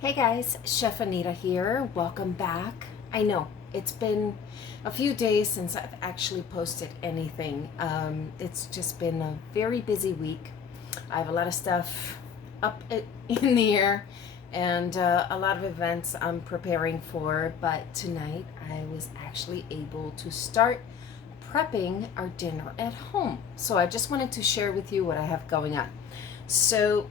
Hey guys, Chef Anita here. Welcome back. I know it's been a few days since I've actually posted anything. It's just been a very busy week. I have a lot of stuff up in the air and a lot of events I'm preparing for. But tonight I was actually able to start prepping our dinner at home. So I just wanted to share with you what I have going on. So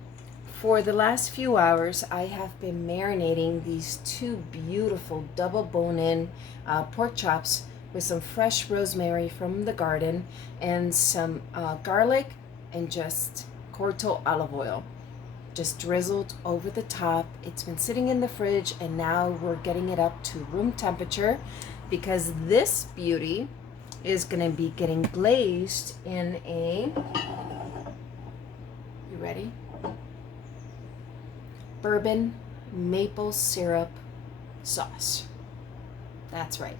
for the last few hours, I have been marinating these two beautiful double bone-in pork chops with some fresh rosemary from the garden and some garlic and just Corto olive oil, just drizzled over the top. It's been sitting in the fridge and now we're getting it up to room temperature because this beauty is going to be getting glazed in a, you ready? Bourbon maple syrup sauce. That's right.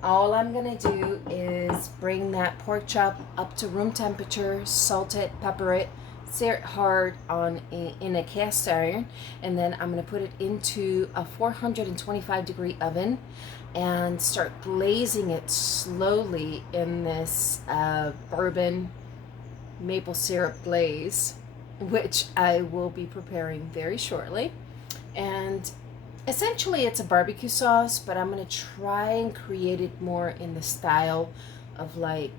All I'm gonna do is bring that pork chop up to room temperature, salt it, pepper it, sear it hard in a cast iron, and then I'm gonna put it into a 425-degree oven and start glazing it slowly in this bourbon maple syrup glaze, which I will be preparing very shortly. And essentially it's a barbecue sauce, but I'm going to try and create it more in the style of like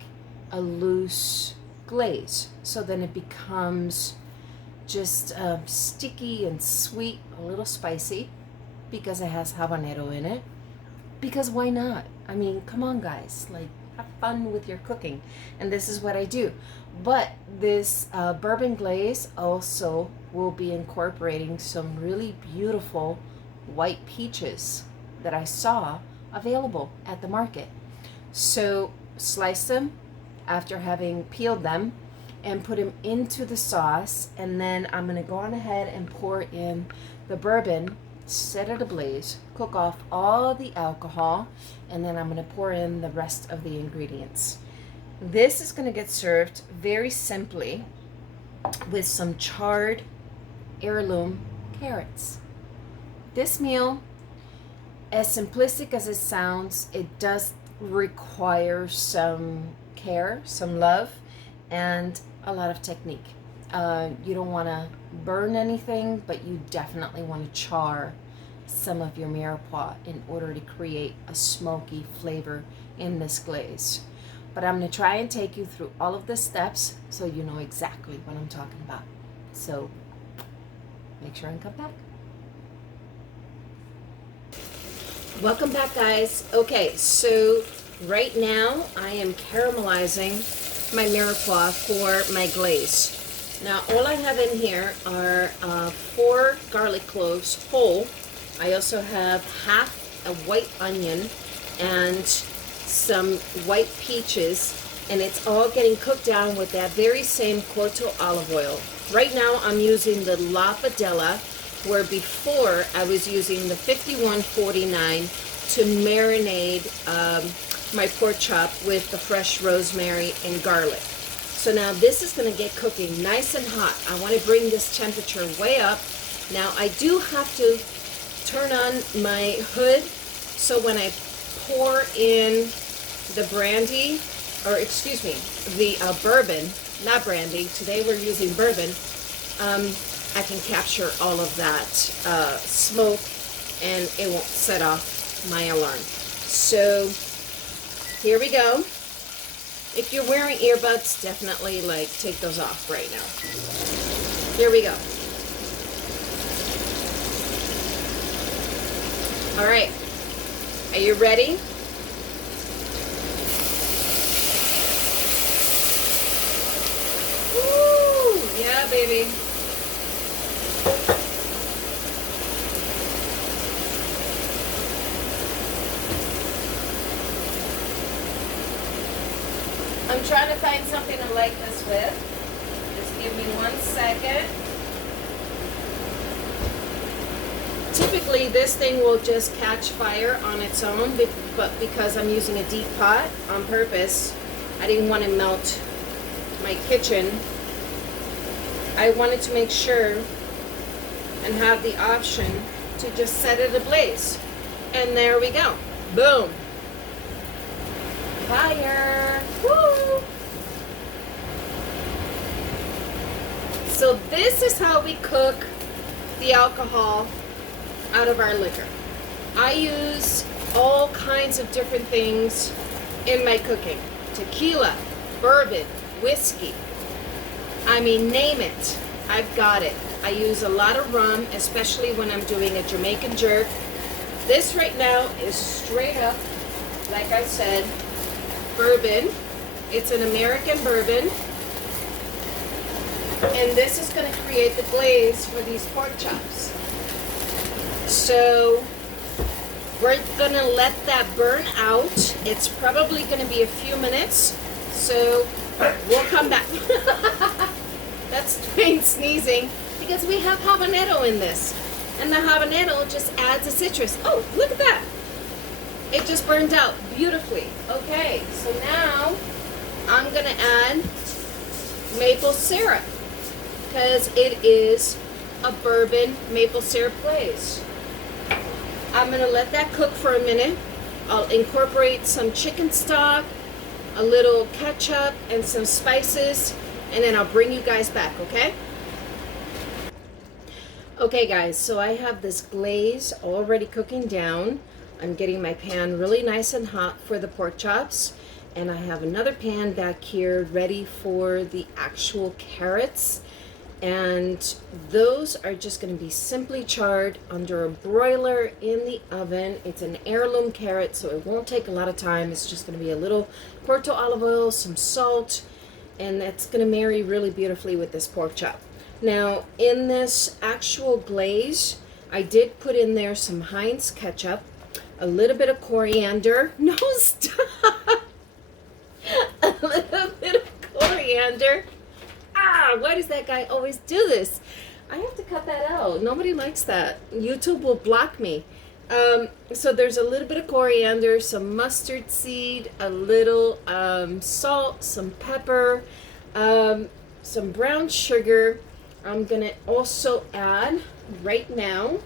a loose glaze. So then it becomes just sticky and sweet, a little spicy because it has habanero in it. Because why not? I mean, come on guys, like have fun with your cooking. And this is what I do. But this bourbon glaze also will be incorporating some really beautiful white peaches that I saw available at the market. So slice them after having peeled them and put them into the sauce, and then I'm going to go on ahead and pour in the bourbon, set it ablaze, cook off all the alcohol, and then I'm going to pour in the rest of the ingredients. This is going to get served very simply with some charred heirloom carrots. This meal, as simplistic as it sounds, it does require some care, some love, and a lot of technique. You don't want to burn anything, but you definitely want to char some of your mirepoix in order to create a smoky flavor in this glaze. But I'm going to try and take you through all of the steps so you know exactly what I'm talking about. So make sure and come back. Welcome back, guys. Okay, so right now I am caramelizing my mirepoix for my glaze. Now all I have in here are 4 garlic cloves whole. I also have half a white onion and some white peaches, and it's all getting cooked down with that very same Corto olive oil. Right now I'm using the La Padella, where before I was using the 5149 to marinate my pork chop with the fresh rosemary and garlic. So now this is going to get cooking nice and hot. I want to bring this temperature way up. Now I do have to turn on my hood so when I pour in the brandy, or excuse me, the bourbon, not brandy, today we're using bourbon, I can capture all of that smoke and it won't set off my alarm. So here we go. If you're wearing earbuds, definitely like take those off right now. Here we go. All right, are you ready? Woo! Yeah, baby. I'm trying to find something to light this with. Just give me 1 second. Typically this thing will just catch fire on its own, but because I'm using a deep pot on purpose, I didn't want to melt my kitchen. I wanted to make sure and have the option to just set it ablaze. And there we go. Boom. Fire. Woo! So this is how we cook the alcohol out of our liquor. I use all kinds of different things in my cooking. Tequila, bourbon, whiskey. I mean, name it. I've got it. I use a lot of rum, especially when I'm doing a Jamaican jerk. This right now is straight up, like I said, bourbon. It's an American bourbon. And this is going to create the glaze for these pork chops. So we're going to let that burn out. It's probably going to be a few minutes. So we'll come back. That's Dwayne sneezing because we have habanero in this. And the habanero just adds a citrus. Oh, look at that. It just burned out beautifully. Okay, so now I'm going to add maple syrup because it is a bourbon maple syrup glaze. I'm going to let that cook for a minute. I'll incorporate some chicken stock, a little ketchup, and some spices, and then I'll bring you guys back, okay? Okay guys, so I have this glaze already cooking down. I'm getting my pan really nice and hot for the pork chops, and I have another pan back here ready for the actual carrots, and those are just going to be simply charred under a broiler in the oven. It's an heirloom carrot, so it won't take a lot of time. It's just going to be a little Porto olive oil, some salt, and that's going to marry really beautifully with this pork chop. Now, in this actual glaze, I did put in there some Heinz ketchup, a little bit of coriander. No, stop! A little bit of coriander. Ah, why does that guy always do this? I have to cut that out. Nobody likes that. YouTube will block me. So there's a little bit of coriander, some mustard seed, a little salt, some pepper, some brown sugar. I'm going to also add right now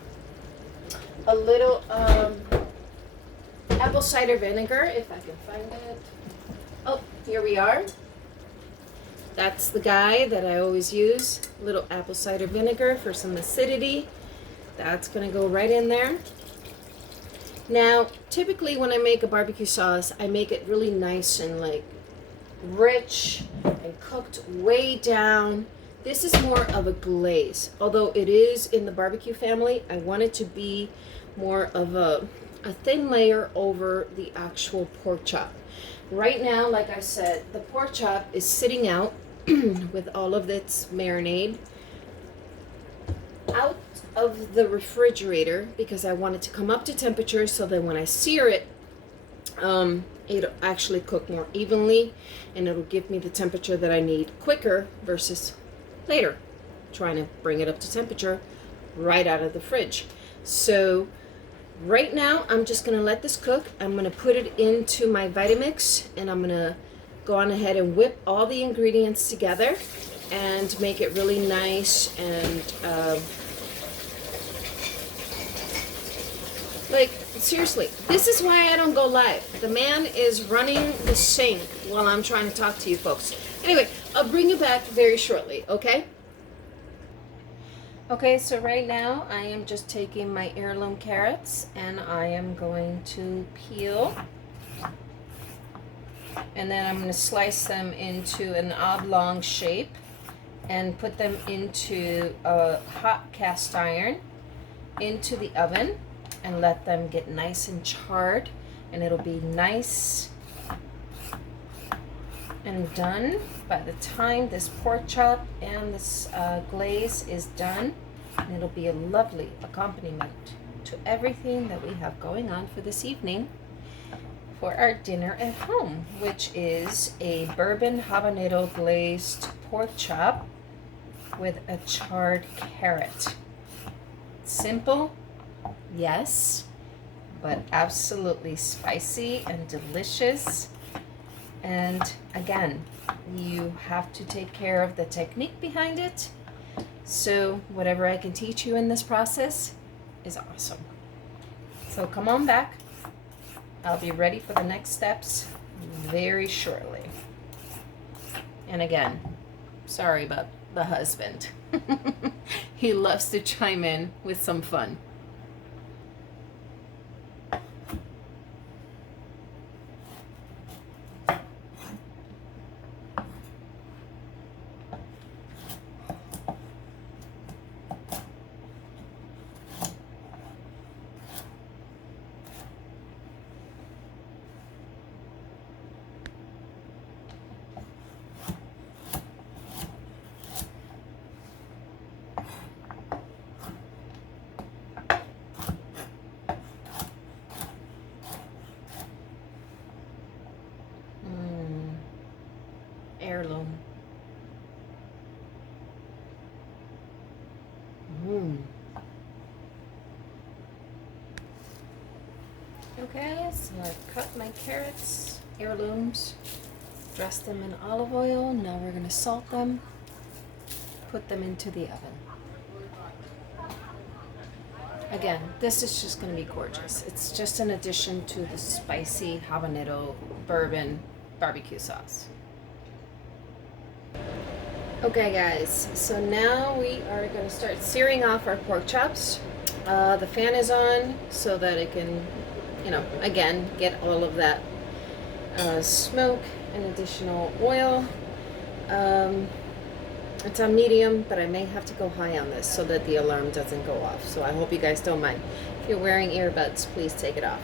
a little apple cider vinegar, if I can find it. Oh, here we are. That's the guy that I always use. A little apple cider vinegar for some acidity. That's going to go right in there. Now, typically when I make a barbecue sauce, I make it really nice and like rich and cooked way down. This is more of a glaze. Although it is in the barbecue family, I want it to be more of a thin layer over the actual pork chop. Right now, like I said, the pork chop is sitting out with all of its marinade out of the refrigerator because I want it to come up to temperature so that when I sear it, it'll actually cook more evenly and it'll give me the temperature that I need quicker versus later trying to bring it up to temperature right out of the fridge. So right now I'm just going to let this cook. I'm going to put it into my Vitamix and I'm going to go on ahead and whip all the ingredients together and make it really nice and like seriously, this is why I don't go live. The man is running the sink while I'm trying to talk to you folks. Anyway, I'll bring you back very shortly, okay? Okay, so right now I am just taking my heirloom carrots and I am going to peel. And then I'm going to slice them into an oblong shape and put them into a hot cast iron into the oven and let them get nice and charred, and it'll be nice and done by the time this pork chop and this glaze is done, and it'll be a lovely accompaniment to everything that we have going on for this evening for our dinner at home, which is a bourbon habanero glazed pork chop with a charred carrot. Simple, yes, but absolutely spicy and delicious. And again, you have to take care of the technique behind it. So whatever I can teach you in this process, is awesome. So come on back. I'll be ready for the next steps very shortly. And again, sorry about the husband. He loves to chime in with some fun. Heirloom. Okay, so I've cut my carrots, heirlooms, dressed them in olive oil. Now we're going to salt them, put them into the oven. Again, this is just going to be gorgeous. It's just an addition to the spicy habanero bourbon barbecue sauce. Okay guys, so now we are going to start searing off our pork chops. The fan is on so that it can, again, get all of that smoke and additional oil. It's on medium, but I may have to go high on this so that the alarm doesn't go off. So I hope you guys don't mind. If you're wearing earbuds, please take it off.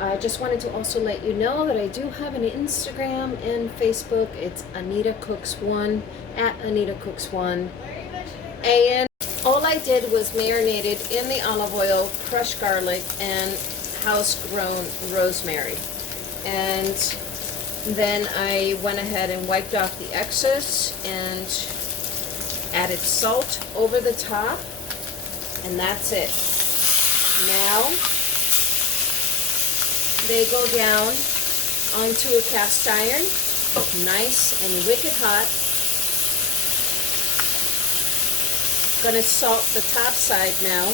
I just wanted to also let you know that I do have an Instagram and Facebook. It's Anita Cooks 1, at Anita Cooks 1. And all I did was marinated in the olive oil, crushed garlic, and house-grown rosemary. And then I went ahead and wiped off the excess and added salt over the top. And that's it. Now, they go down onto a cast iron, nice and wicked hot. Gonna salt the top side now.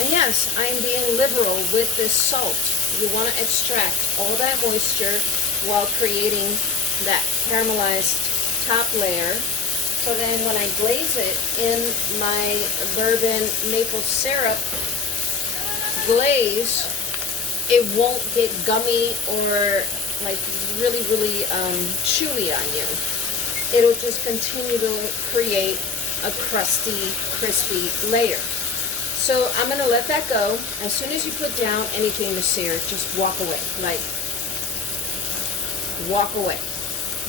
And yes, I am being liberal with this salt. You want to extract all that moisture while creating that caramelized top layer. So then when I glaze it in my bourbon maple syrup glaze, it won't get gummy or like really chewy on you. It'll just continue to create a crusty, crispy layer. So I'm gonna let that go. As soon as you put down anything to sear, just walk away. Like, walk away.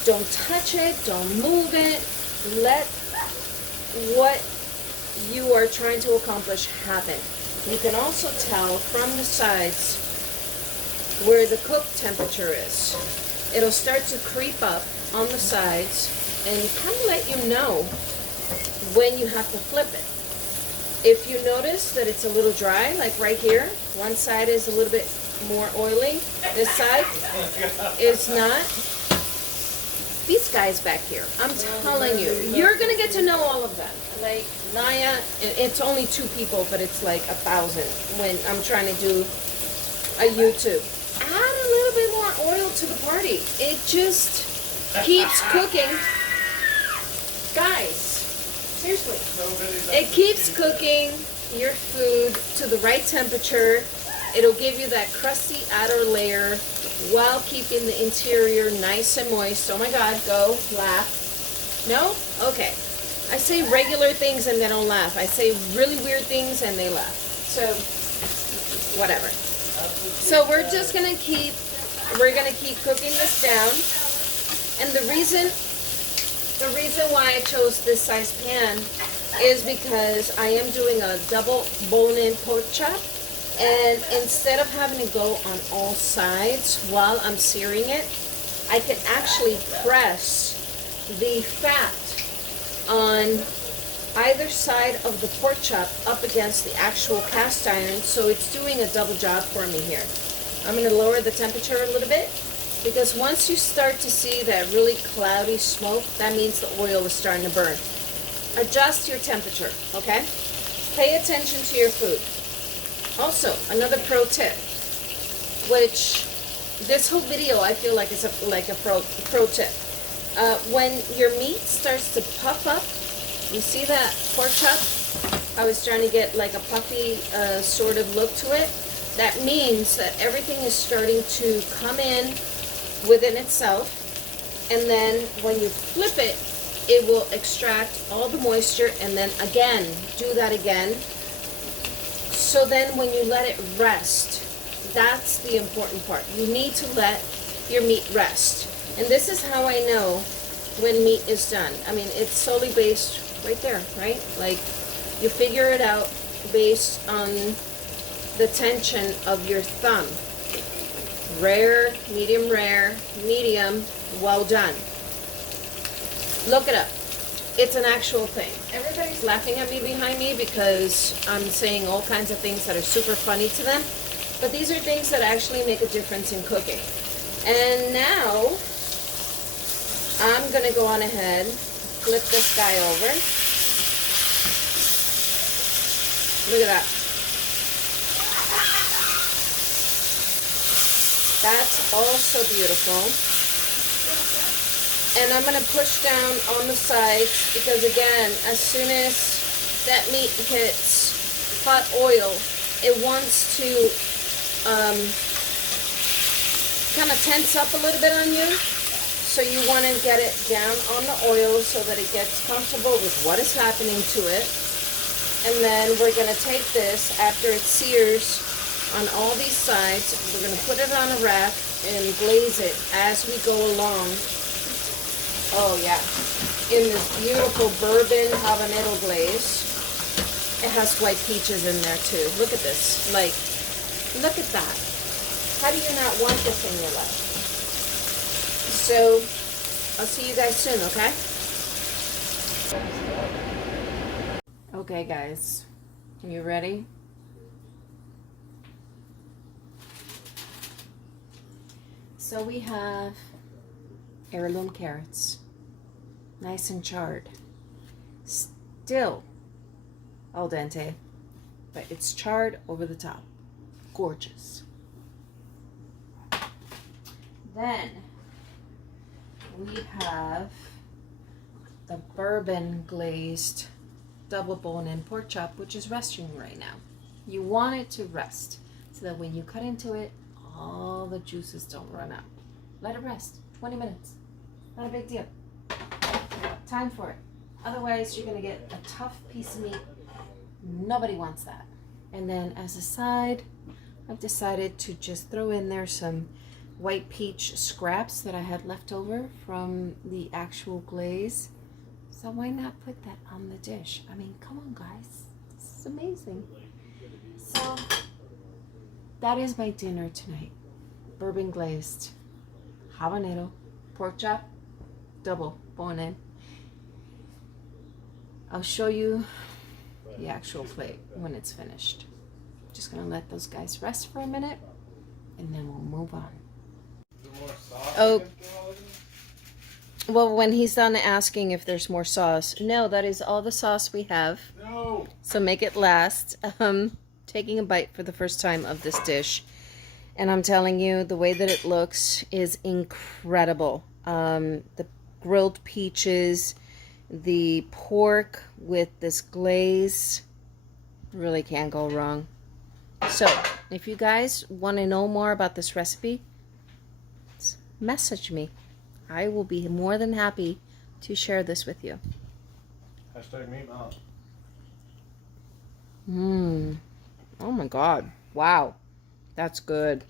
Don't touch it, don't move it. Let what you are trying to accomplish happen. You can also tell from the sides where the cook temperature is. It'll start to creep up on the sides and kind of let you know when you have to flip it. If you notice that it's a little dry, like right here, one side is a little bit more oily, this side is not. These guys back here, I'm telling you, you're gonna get to know all of them. Like Naya, it's only 2 people, but it's like 1,000 when I'm trying to do a YouTube. Add a little bit more oil to the party. It just keeps cooking. Guys, seriously, it keeps cooking your food to the right temperature. It'll give you that crusty outer layer while keeping the interior nice and moist. Oh my God, go, laugh. No? Okay. I say regular things and they don't laugh. I say really weird things and they laugh. So, whatever. So we're just gonna keep cooking this down. And the reason why I chose this size pan is because I am doing a double bone-in pork chop. And instead of having to go on all sides while I'm searing it, I can actually press the fat on either side of the pork chop up against the actual cast iron, so it's doing a double job for me here. I'm going to lower the temperature a little bit, because once you start to see that really cloudy smoke, that means the oil is starting to burn. Adjust your temperature, okay? Pay attention to your food. Also, another pro tip, which this whole video I feel like is like a pro tip. When your meat starts to puff up, you see that pork chop? I was trying to get like a puffy sort of look to it. That means that everything is starting to come in within itself, and then when you flip it, it will extract all the moisture, and then again, do that again. So then when you let it rest, that's the important part. You need to let your meat rest. And this is how I know when meat is done. I mean, it's solely based right there, right? Like, you figure it out based on the tension of your thumb. Rare, medium, well done. Look it up. It's an actual thing. Everybody's laughing at me behind me because I'm saying all kinds of things that are super funny to them. But these are things that actually make a difference in cooking. And now, I'm going to go on ahead, flip this guy over. Look at that. That's also beautiful. And I'm going to push down on the sides because, again, as soon as that meat hits hot oil, it wants to kind of tense up a little bit on you. So you want to get it down on the oil so that it gets comfortable with what is happening to it. And then we're going to take this after it sears on all these sides. We're going to put it on a rack and glaze it as we go along. Oh yeah, in this beautiful Bourbon Habanero glaze. It has white peaches in there too. Look at this. Like, look at that. How do you not want this in your life? So, I'll see you guys soon, okay? Okay, guys. You ready? So we have heirloom carrots. Nice and charred. Still al dente, but it's charred over the top. Gorgeous. Then we have the Bourbon glazed double bone-in pork chop, which is resting right now. You want it to rest so that when you cut into it, all the juices don't run out. Let it rest. 20 minutes. Not a big deal. Time for it. Otherwise, you're going to get a tough piece of meat. Nobody wants that. And then as a side, I've decided to just throw in there some white peach scraps that I had left over from the actual glaze. So why not put that on the dish? I mean, come on, guys. This is amazing. So that is my dinner tonight. Bourbon glazed habanero pork chop, double bone-in. I'll show you the actual plate when it's finished. Just gonna let those guys rest for a minute and then we'll move on. Oh, well, when he's done asking if there's more sauce, no, that is all the sauce we have. No. So make it last. Taking a bite for the first time of this dish, and I'm telling you, the way that it looks is incredible. The grilled peaches, the pork with this glaze, really can't go wrong. So, if you guys want to know more about this recipe, message me. I will be more than happy to share this with you. #meatmouth. Oh my God. Wow. That's good.